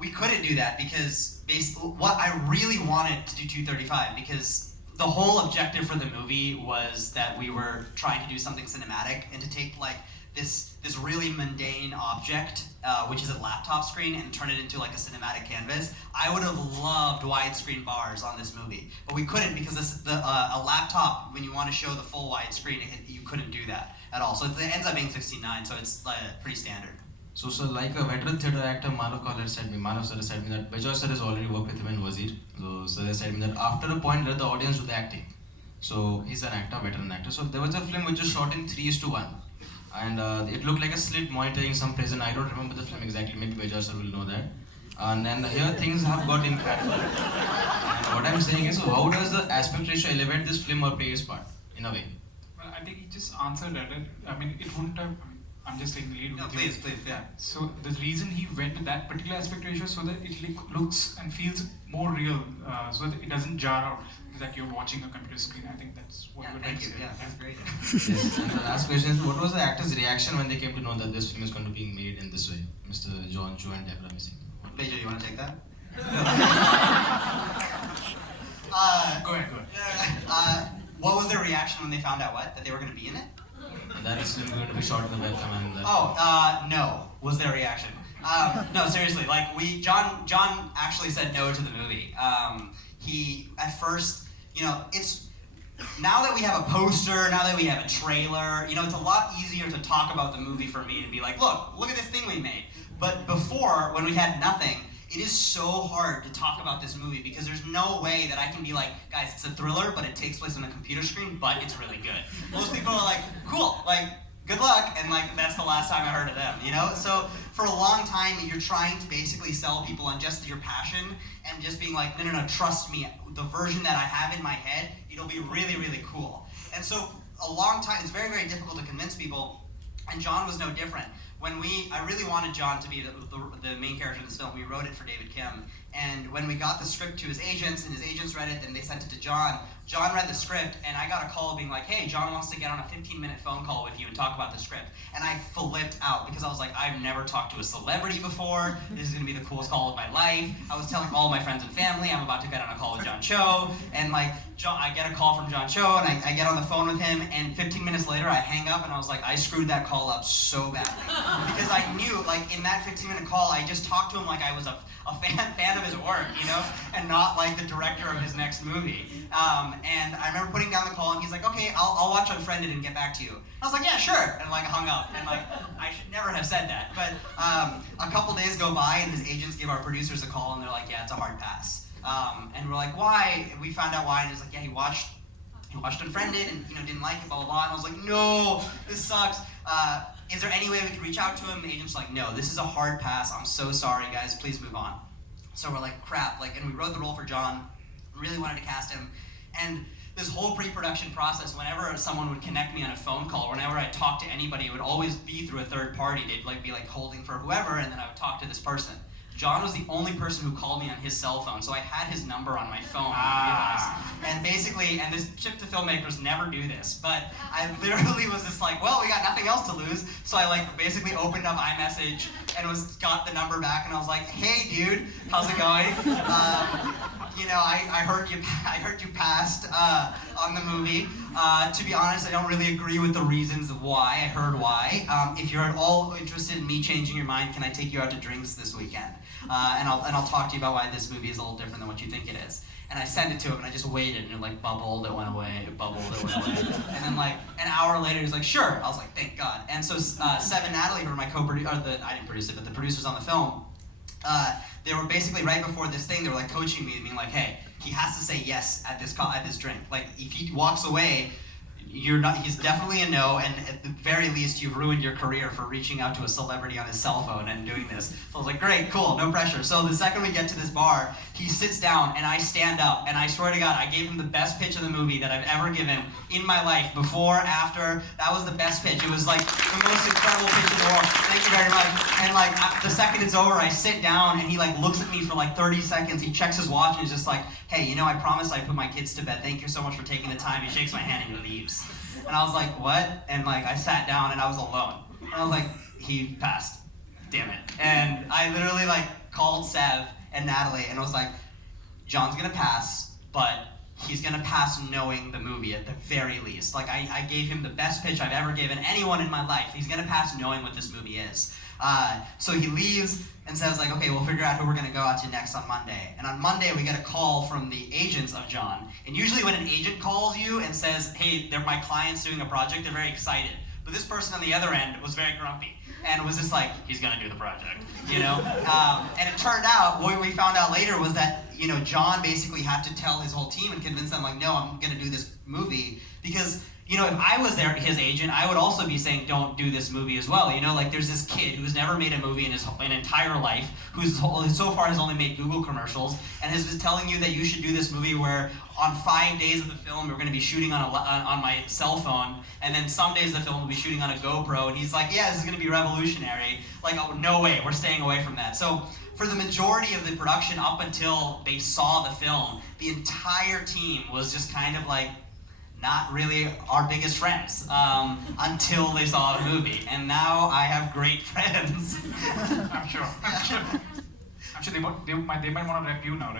We couldn't do that because what I really wanted to do 235 because the whole objective for the movie was that we were trying to do something cinematic and to take like this really mundane object, which is a laptop screen, and turn it into like a cinematic canvas. I would have loved widescreen bars on this movie, but we couldn't because a laptop, when you want to show the full widescreen, you couldn't do that at all. So it ends up being 16:9, so it's pretty standard. So like a veteran theatre actor, Manav sir said me that Vijay sir has already worked with him in Wazir. So they said me that after a point, let the audience do the acting. So he's an actor, veteran actor. So there was a film which was shot in 3:1. And it looked like a slit monitor in some prison. I don't remember the film exactly, maybe Vijay sir will know that. And then here things have got impactful. And what I'm saying is, so how does the aspect ratio elevate this film or play its part, in a way? Well, I think he just answered that. I mean, it wouldn't have. I'm just taking the lead. No, please, yeah. So the reason he went with that particular aspect ratio so that it looks and feels more real, so that it doesn't jar out that you're watching a computer screen. I think that's what we're trying to say. Yeah, that's great. Yes. And the last question is, what was the actors' reaction when they came to know that this film is going to be made in this way? Mr. John Chu and Deborah Missing. Vijay, you want to take that? Go ahead. What was their reaction when they found out that they were going to be in it? That is going to be shot in the webcam and no, was their reaction. No, seriously, like John actually said no to the movie. He, at first, it's, now that we have a poster, now that we have a trailer, it's a lot easier to talk about the movie for me and be like, look at this thing we made. But before, when we had nothing, it is so hard to talk about this movie because there's no way that I can be like, guys, it's a thriller, but it takes place on a computer screen, but it's really good. Most people are like, cool, like, good luck, and like, that's the last time I heard of them, So for a long time, you're trying to basically sell people on just your passion and just being like, no, trust me, the version that I have in my head, it'll be really, really cool. And so a long time, it's very, very difficult to convince people, and John was no different. I really wanted John to be the main character in this film. We wrote it for David Kim, and when we got the script to his agents, and his agents read it, then they sent it to John. John read the script, and I got a call being like, hey, John wants to get on a 15-minute phone call with you and talk about the script. And I flipped out, because I was like, I've never talked to a celebrity before. This is going to be the coolest call of my life. I was telling all my friends and family, I'm about to get on a call with John Cho, and like, I get a call from John Cho, and I get on the phone with him, and 15 minutes later, I hang up, and I was like, I screwed that call up so badly. Because I knew, like, in that 15-minute call, I just talked to him like I was a fan of his work, and not like the director of his next movie. And I remember putting down the call, and he's like, okay, I'll watch Unfriended and get back to you. I was like, yeah, sure, and like hung up, and like, I should never have said that. But a couple days go by, and his agents give our producers a call, and they're like, yeah, it's a hard pass. And we're like, why? We found out why, and he's like, yeah, he watched Unfriended, and didn't like it, blah, blah, blah. And I was like, no, this sucks. Is there any way we could reach out to him? The agent's like, no, this is a hard pass. I'm so sorry, guys. Please move on. So we're like, crap. And we wrote the role for John. Really wanted to cast him. And this whole pre-production process, whenever someone would connect me on a phone call, whenever I talked to anybody, it would always be through a third party. They'd be holding for whoever, and then I would talk to this person. John was the only person who called me on his cell phone, so I had his number on my phone. And basically, and this chip to filmmakers never do this, but I literally was just like, well, we got nothing else to lose, so I basically opened up iMessage and got the number back, and I was like, hey, dude, how's it going? I heard you passed on the movie. To be honest, I don't really agree with the reasons of why. I heard why. If you're at all interested in me changing your mind, can I take you out to drinks this weekend? And I'll talk to you about why this movie is a little different than what you think it is. And I sent it to him, and I just waited, and it bubbled, it went away, it bubbled, it went away. And then an hour later, he's like, sure. I was like, thank God. And so Sev and Natalie, who were my co-producers, I didn't produce it, but the producers on the film, they were basically right before this thing, they were coaching me and being like, hey, he has to say yes at this drink. If he walks away, he's definitely a no, and at the very least, you've ruined your career for reaching out to a celebrity on his cell phone and doing this. So I was like, great, cool, no pressure. So the second we get to this bar, he sits down, and I stand up, and I swear to God, I gave him the best pitch of the movie that I've ever given in my life, before, after. That was the best pitch. It was the most incredible pitch in the world. Thank you very much. And the second it's over, I sit down, and he looks at me for 30 seconds. He checks his watch, and he's just like, hey, I promised I'd put my kids to bed. Thank you so much for taking the time. He shakes my hand and he leaves. And I was like, what? And I sat down, and I was alone. And I was like, he passed. Damn it. And I literally called Sev and Natalie and was like, John's gonna pass, but he's gonna pass knowing the movie at the very least. Like I gave him the best pitch I've ever given anyone in my life. He's gonna pass knowing what this movie is. So he leaves and says like, okay, we'll figure out who we're gonna go out to next on Monday. And on Monday we get a call from the agents of John. And usually when an agent calls you and says, hey, my client's doing a project, they're very excited. But this person on the other end was very grumpy and was just like, he's gonna do the project, you know? And it turned out, what we found out later was that, you know, John basically had to tell his whole team and convince them like, no, I'm gonna do this movie because, you know, if I was there, his agent, I would also be saying, don't do this movie as well. You know, like there's this kid who's never made a movie in his entire life, who's so far has only made Google commercials, and has been telling you that you should do this movie where on 5 days of the film we're going to be shooting on my cell phone, and then some days of the film we'll be shooting on a GoPro, and he's like, yeah, this is going to be revolutionary. Like, oh, no way, we're staying away from that. So for the majority of the production up until they saw the film, the entire team was just kind of like, not really our biggest friends until they saw the movie, and now I have great friends. I'm sure. I'm sure they might want to rep you now, right?